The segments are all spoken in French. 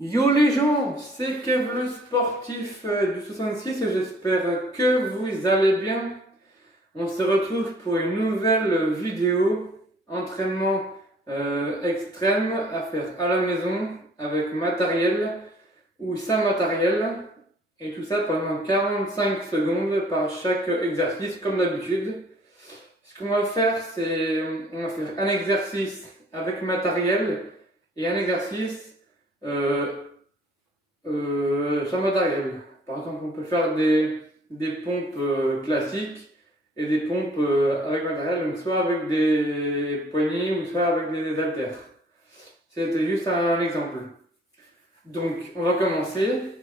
Yo les gens, c'est Kev le sportif du 66 et j'espère que vous allez bien. On se retrouve pour une nouvelle vidéo entraînement extrême à faire à la maison avec matériel ou sans matériel et tout ça pendant 45 secondes par chaque exercice comme d'habitude. Ce qu'on va faire, c'est on va faire un exercice avec matériel et un exercice sans matériel. Par exemple, on peut faire des pompes classiques et des pompes avec matériel, donc soit avec des poignées ou soit avec des haltères. C'était juste un exemple. Donc, on va commencer.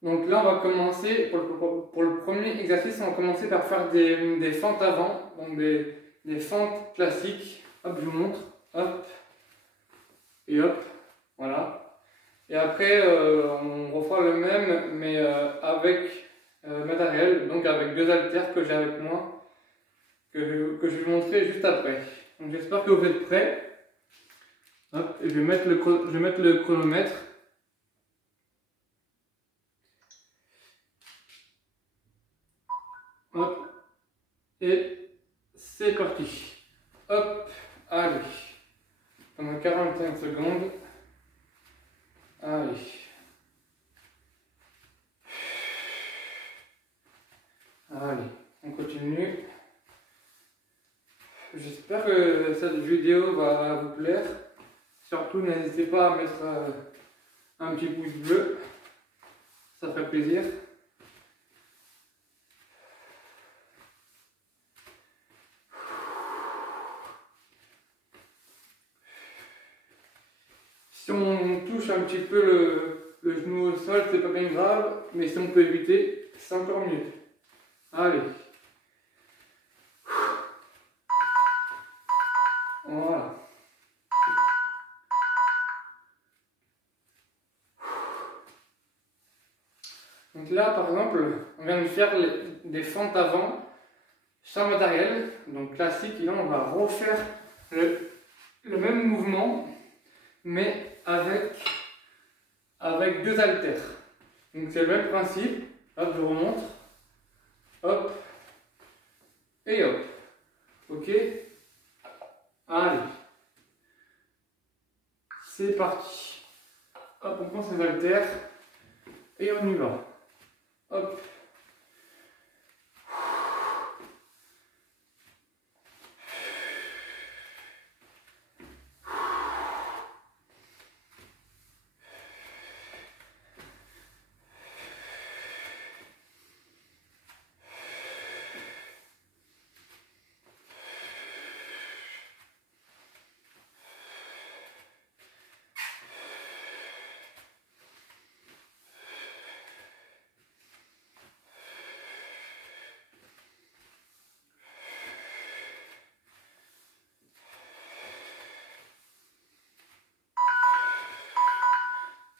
Donc là, on va commencer, pour le premier exercice, on va commencer par faire des fentes avant, donc des fentes classiques. Hop, je vous montre. Hop. Et hop. Voilà. Et après, on refera le même, mais avec matériel, donc avec deux haltères que j'ai avec moi, que je vais vous montrer juste après. Donc j'espère que vous êtes prêts. Hop, et je vais mettre le chronomètre. Hop, et c'est parti. Hop, allez. Pendant 45 secondes. Allez. Allez, on continue. J'espère que cette vidéo va vous plaire. Surtout, n'hésitez pas à mettre un petit pouce bleu. Ça ferait plaisir. Si on touche un petit peu le genou au sol, c'est pas bien grave, mais si on peut éviter, c'est encore mieux. Allez. Voilà. Donc là, par exemple, on vient de faire des fentes avant sans matériel, donc classique, et là on va refaire le même mouvement, mais avec deux haltères. Donc c'est le même principe. Hop, je remonte. Hop. Et hop. Ok. Allez. C'est parti. Hop, on prend ses haltères. Et on y va. Hop.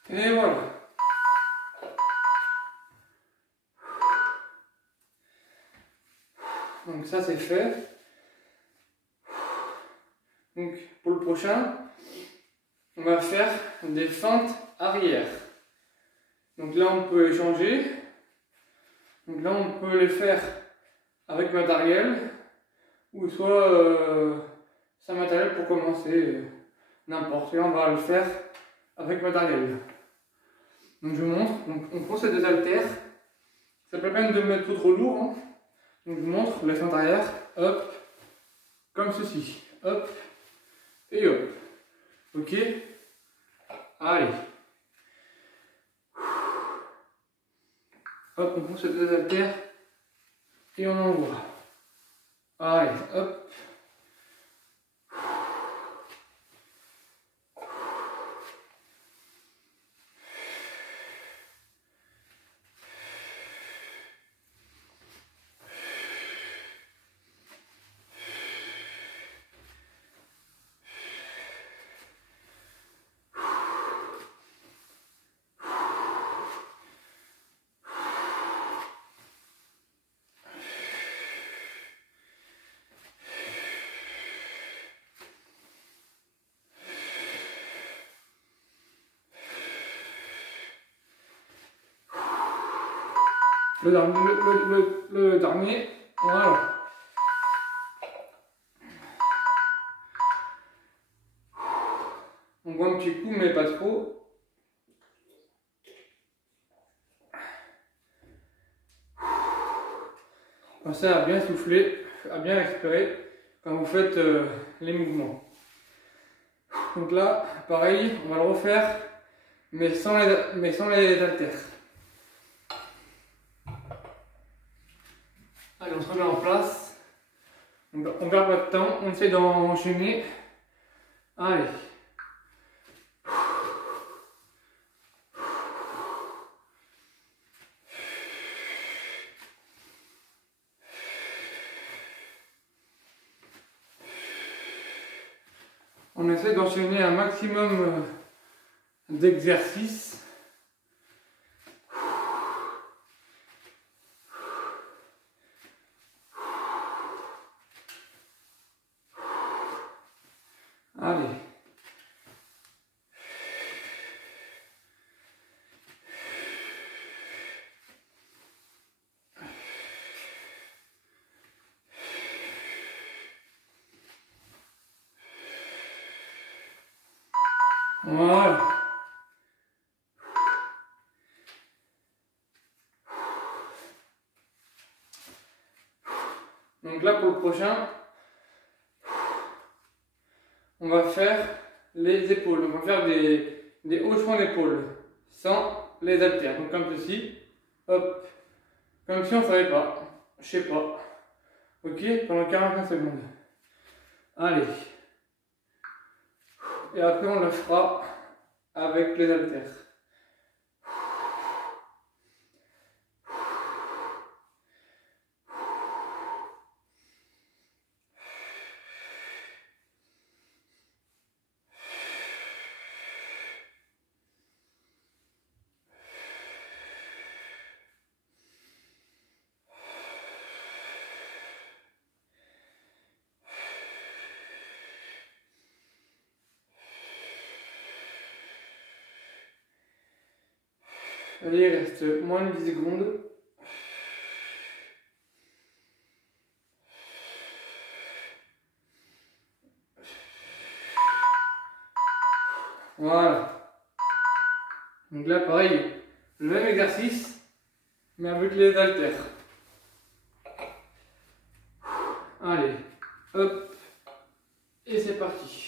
Et voilà. Donc ça c'est fait. Donc pour le prochain, on va faire des feintes arrière. Donc là on peut échanger. Donc là on peut les faire avec matériel ou soit sans matériel pour commencer. N'importe, et on va le faire avec matériel. Donc je vous montre, donc on prend ces deux haltères, ça peut pas même de mettre trop lourd, hein. Donc je vous montre les fentes arrière, hop, comme ceci, hop, et hop, ok, allez, hop, on prend ces deux haltères, et on envoie, allez, hop, le dernier, voilà. On voit un petit coup, mais pas trop. Pensez à bien souffler, à bien respirer quand vous faites les mouvements. Donc là, pareil, on va le refaire, mais sans les haltères. Allez, on se remet en place. On perd pas de temps, on essaie d'enchaîner. Allez. On essaie d'enchaîner un maximum d'exercices. Allez. Voilà. Donc là, pour le prochain, on va faire les épaules. On va faire des hochements d'épaule sans les haltères. Donc comme ceci, hop, comme si on ne savait pas, je sais pas. Ok, pendant 45 secondes. Allez. Et après, on le fera avec les haltères. Allez, il reste moins de 10 secondes. Voilà. Donc là, pareil, le même exercice, mais avec les haltères. Allez, hop, et c'est parti.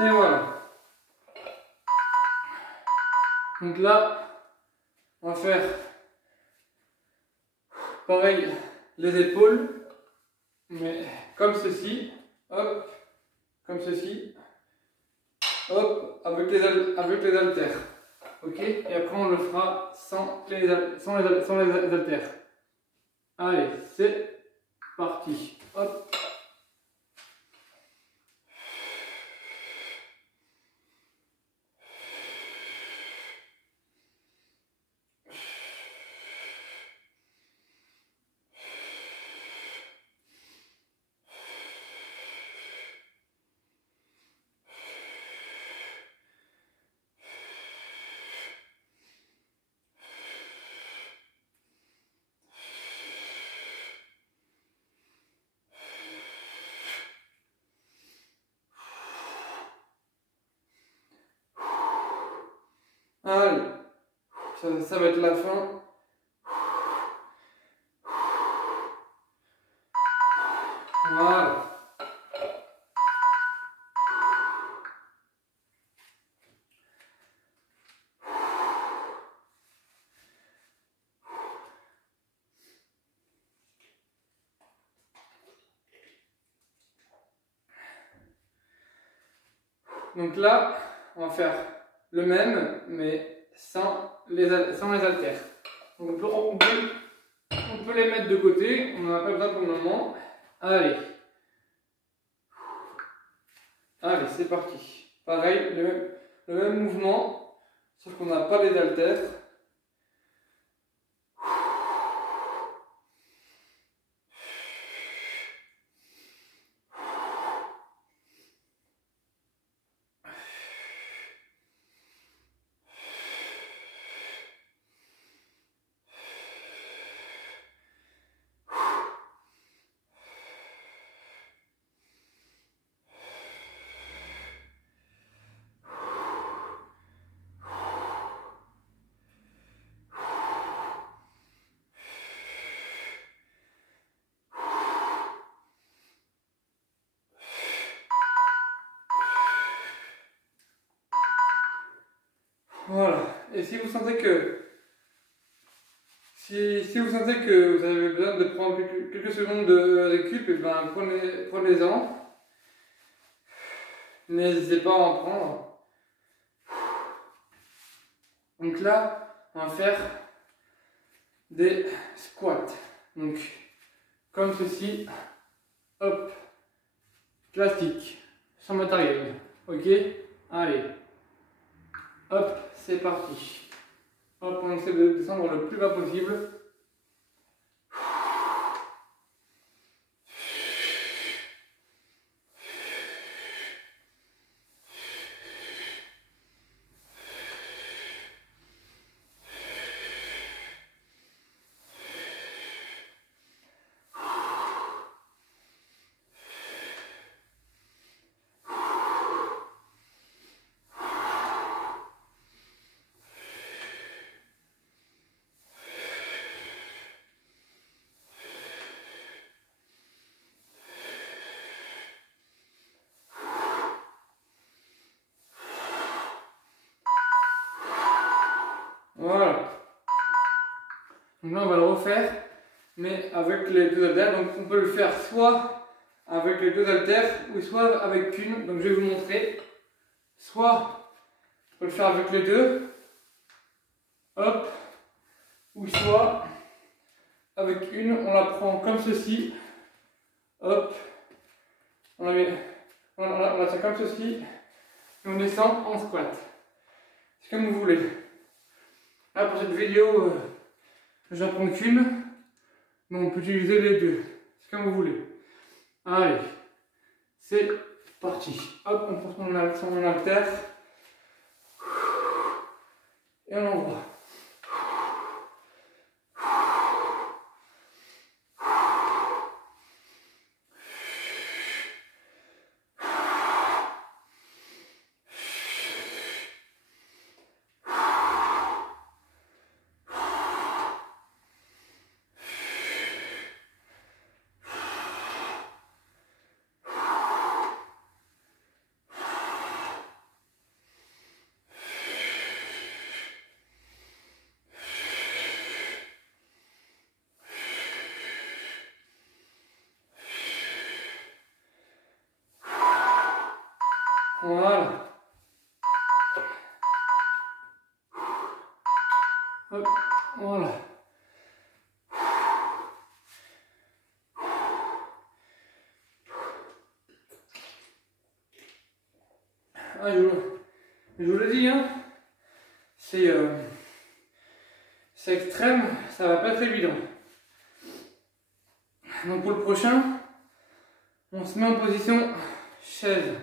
Et voilà. Donc là, on va faire pareil les épaules, mais comme ceci, hop, comme ceci, hop, avec les haltères. Ok, et après on le fera sans les haltères. Allez, c'est parti. Hop. Allez, ça va être la fin. Voilà. Donc là, on va faire le même, mais sans les haltères. Donc on peut les mettre de côté, on n'en a pas besoin pour le moment. Allez. Allez, c'est parti. Pareil, le même mouvement, sauf qu'on n'a pas les haltères. Voilà. Et si vous sentez que si vous sentez que vous avez besoin de prendre quelques secondes de récup, et ben prenez-en. N'hésitez pas à en prendre. Donc là, on va faire des squats. Donc comme ceci, hop, classique, sans matériel. Ok? Allez. Hop, c'est parti. Hop, on essaie de descendre le plus bas possible. Voilà. Donc là, on va le refaire, mais avec les deux haltères. Donc on peut le faire soit avec les deux haltères, ou soit avec une. Donc je vais vous montrer. Soit on peut le faire avec les deux. Hop. Ou soit avec une, on la prend comme ceci. Hop. On la tient comme ceci. Et on descend en squat. C'est comme vous voulez. Là, pour cette vidéo, j'en prends qu'une, mais on peut utiliser les deux. C'est comme vous voulez. Allez, c'est parti. Hop, on prend son haltère et on envoie. Voilà. Hop, voilà. Ah, je vous le dis, hein, c'est extrême, ça va pas être évident. Donc pour le prochain, on se met en position chaise.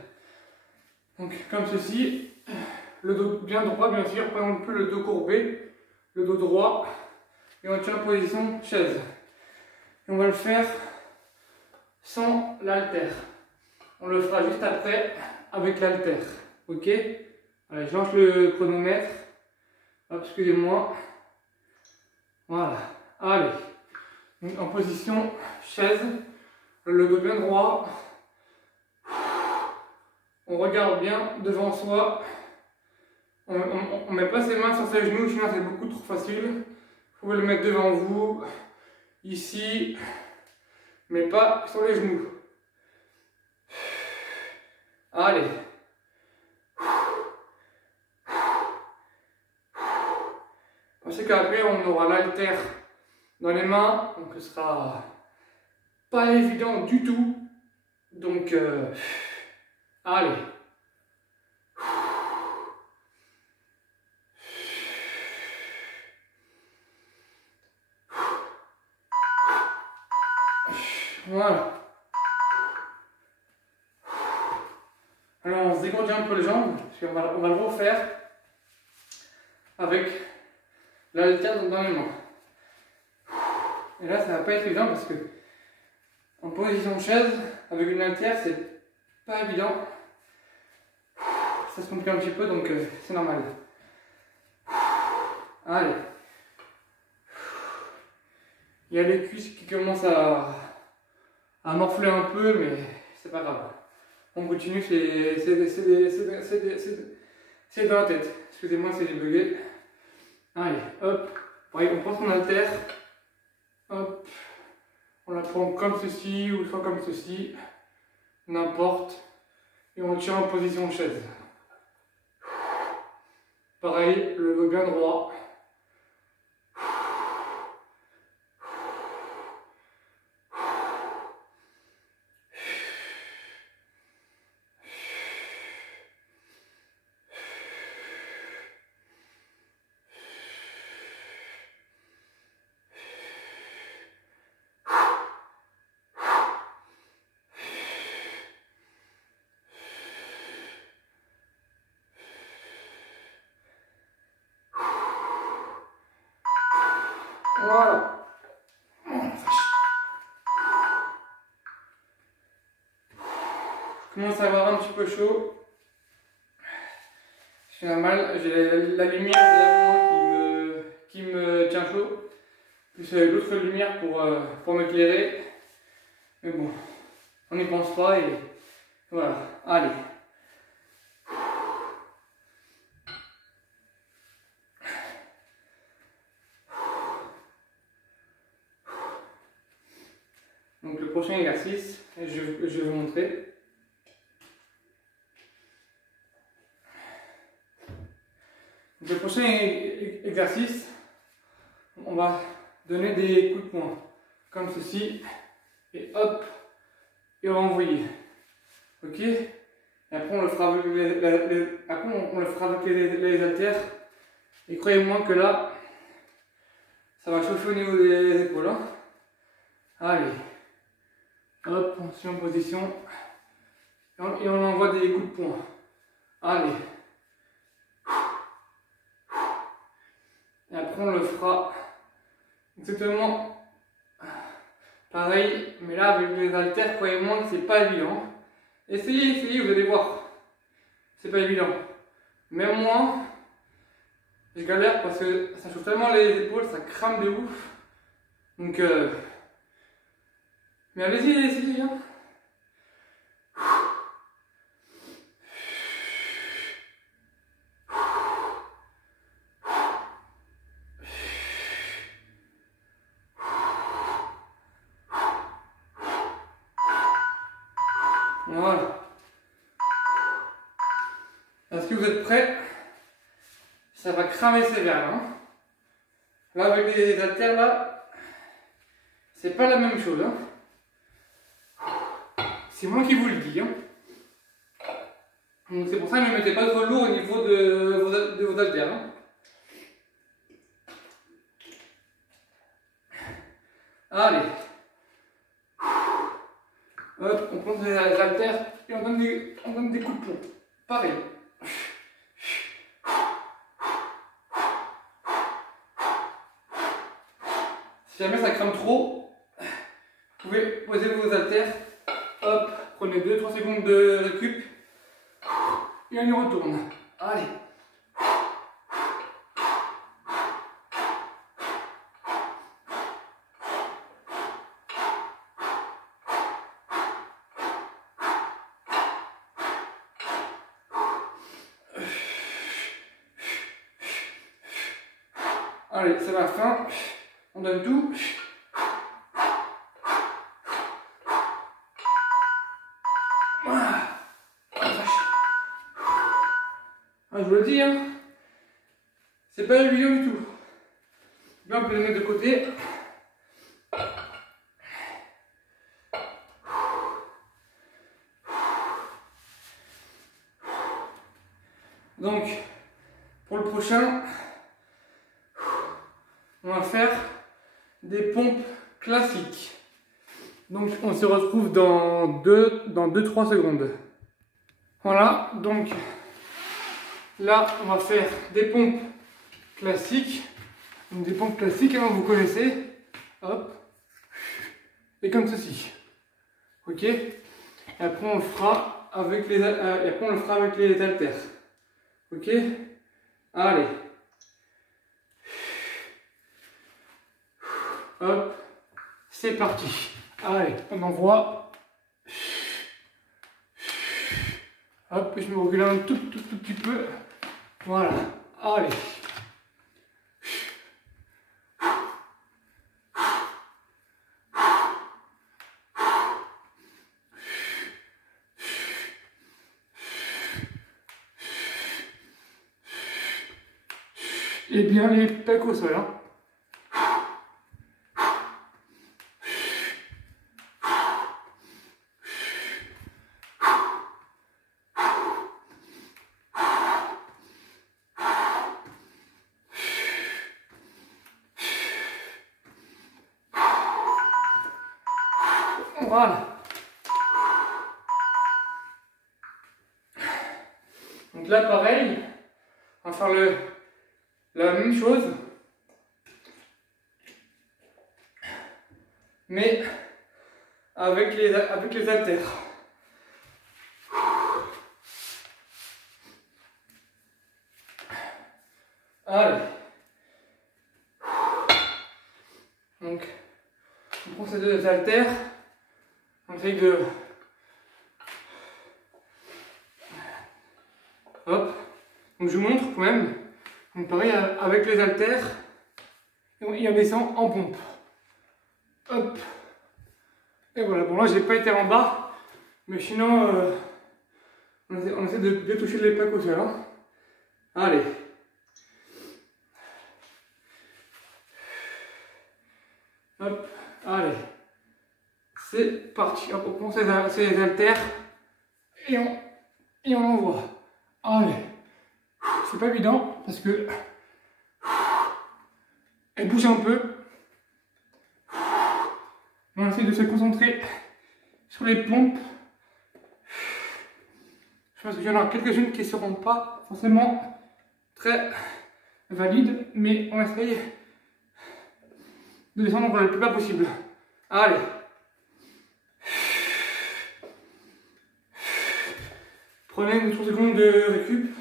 Donc comme ceci, le dos bien droit bien sûr, pas non plus le dos courbé, le dos droit, et on tient en position chaise. Et on va le faire sans l'haltère. On le fera juste après avec l'haltère. Ok? Allez, je lance le chronomètre. Hop, excusez-moi. Voilà. Allez. Donc, en position chaise, le dos bien droit. On regarde bien devant soi. On ne met pas ses mains sur ses genoux, sinon c'est beaucoup trop facile. Vous pouvez le mettre devant vous, ici, mais pas sur les genoux. Allez. On sait qu'après on aura l'haltère dans les mains, donc ce sera pas évident du tout. Donc allez. Voilà. Alors on se dégourdit un peu les jambes, parce qu'on va le refaire avec l'haltère dans les mains. Et là ça va pas être évident parce que en position chaise, avec une haltère, c'est pas évident. Ça se complique un petit peu, donc c'est normal. Allez. Il y a les cuisses qui commencent à morfler un peu, mais c'est pas grave. On continue, c'est dans la tête. Excusez-moi si j'ai bugué. Allez, hop. Pareil, on prend son haltère. Hop. On la prend comme ceci ou soit comme ceci. N'importe. Et on tient en position chaise. Pareil, le dos bien droit. Voilà. Je commence à avoir un petit peu chaud. C'est normal, j'ai la lumière derrière moi qui me tient chaud. Plus l'autre lumière pour m'éclairer. Mais bon, on n'y pense pas et voilà. Allez. Donc le prochain exercice, je vais vous montrer. Donc, le prochain exercice, on va donner des coups de poing, comme ceci, et hop, et on va envoyer. Ok? Et après on le fera avec les haltères. Et croyez-moi que là, ça va chauffer au niveau des épaules. Hein. Allez. Hop, on se met en position et on envoie des coups de poing. Allez. Et après on le fera exactement pareil, mais là avec les haltères, croyez-moi que c'est pas évident. Essayez, vous allez voir. C'est pas évident. Même moi, je galère parce que ça chauffe tellement les épaules, ça crame de ouf. Donc mais allez-y, essayez. Hein. Voilà. Est-ce que vous êtes prêts? Ça va cramer sévère. Hein. Là, avec les haltères, là, c'est pas la même chose. Hein. C'est moi qui vous le dis. Hein. Donc c'est pour ça que ne mettez pas trop lourd au niveau de vos haltères. Hein. Allez. Hop, on prend les haltères et on donne des coups de poing. Pareil. Si jamais ça crame trop, vous pouvez poser vos haltères. Hop, prenez 2-3 secondes de récup. Et on y retourne. Allez. Allez, c'est la fin. On donne tout. Ah, je vous le dis, hein, c'est pas évident du tout. Là, on peut les mettre de côté. Donc, pour le prochain, on va faire des pompes classiques. Donc, on se retrouve dans 2-3 secondes. Voilà, donc là, on va faire des pompes classiques. Donc, des pompes classiques, hein, vous connaissez. Hop. Et comme ceci. Ok. Et après, on le fera avec les haltères. Ok. Allez. Hop. C'est parti. Allez, on envoie. Hop, je me recule un tout petit peu. Voilà. Allez. Et bien les pecs au sol. Hein. Voilà. Donc là, pareil, on va faire la même chose, mais avec les haltères. Allez. Donc, on prend ces deux haltères, on fait de... Hop. Donc je vous montre quand même. Donc pareil avec les haltères, et on descend en pompe. Hop. Et voilà. Bon là j'ai pas été en bas, mais sinon on essaie de toucher les pecs au sol. Hein. Allez. Hop. Allez. C'est parti. Hop, on prend ces haltères et on envoie. Allez. C'est pas évident parce que elle bouge un peu. On essaie de se concentrer sur les pompes. Je pense qu'il y en a quelques-unes qui ne seront pas forcément très valides, mais on essaye de descendre le plus bas possible. Allez. Prenez une 3 secondes de récup.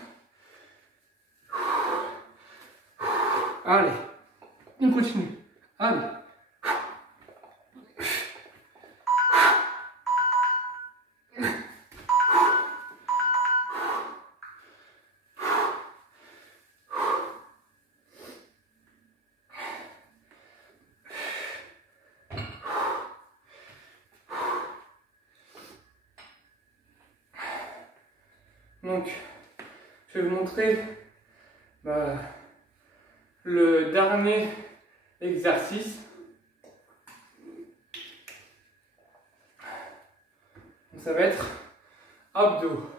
Allez. On continue. Allez. Donc, je vais vous montrer le dernier exercice. Donc, ça va être abdos.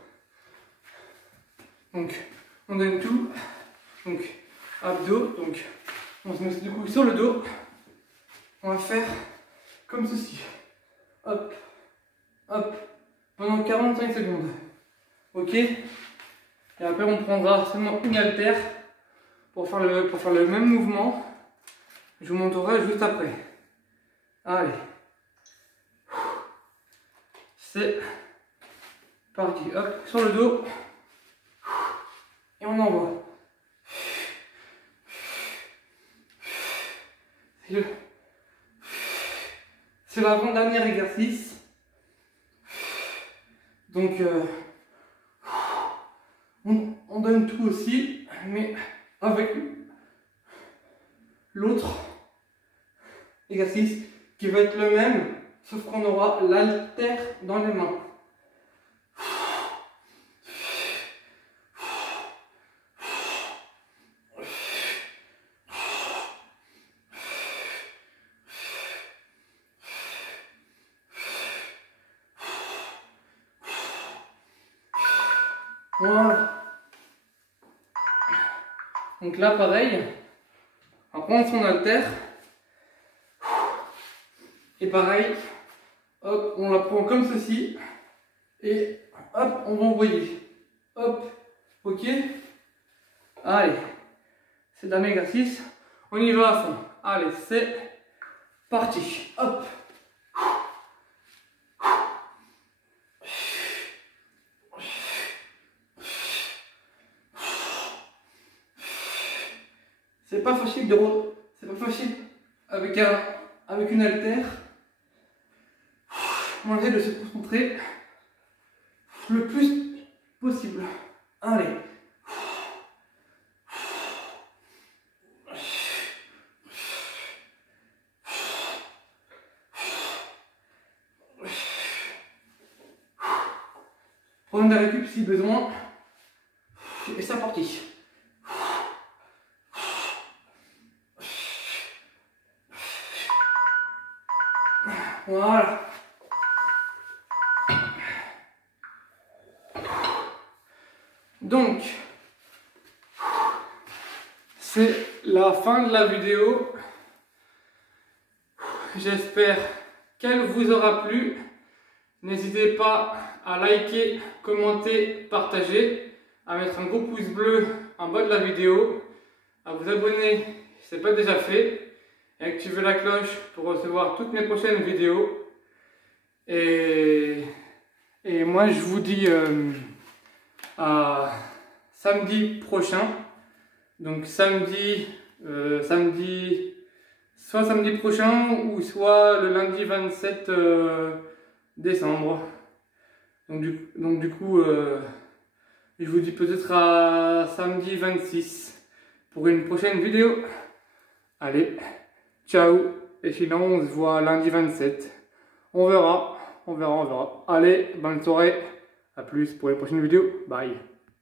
Donc, on donne tout. Donc, abdos. Donc, on se met du coup sur le dos. On va faire comme ceci. Hop, hop, pendant 45 secondes. Ok. Et après, on prendra seulement une haltère pour faire le même mouvement. Je vous montrerai juste après. Allez. C'est parti. Hop, sur le dos. Et on envoie. C'est l'avant-dernier exercice. Donc, on donne tout aussi, mais avec l'autre exercice qui va être le même, sauf qu'on aura l'haltère dans les mains. Voilà. Donc là, pareil, on va prendre son haltère. Et pareil, hop, on la prend comme ceci. Et hop, on va envoyer. Hop, ok. Allez, c'est un exercice. On y va à fond. Allez, c'est parti. Hop. C'est pas facile avec une haltère. On essaie de se concentrer le plus possible. Allez. Prenez de la récup si besoin. Et c'est parti. Voilà. Donc, c'est la fin de la vidéo. J'espère qu'elle vous aura plu. N'hésitez pas à liker, commenter, partager, à mettre un gros pouce bleu en bas de la vidéo, à vous abonner si ce n'est pas déjà fait, et activer la cloche pour recevoir toutes mes prochaines vidéos. Et moi je vous dis à samedi prochain. Donc samedi, soit samedi prochain ou soit le lundi 27 décembre. Donc du coup, je vous dis peut-être à samedi 26 pour une prochaine vidéo. Allez, ciao. Et sinon on se voit lundi 27. On verra. Allez, bonne soirée. À plus pour les prochaines vidéos. Bye.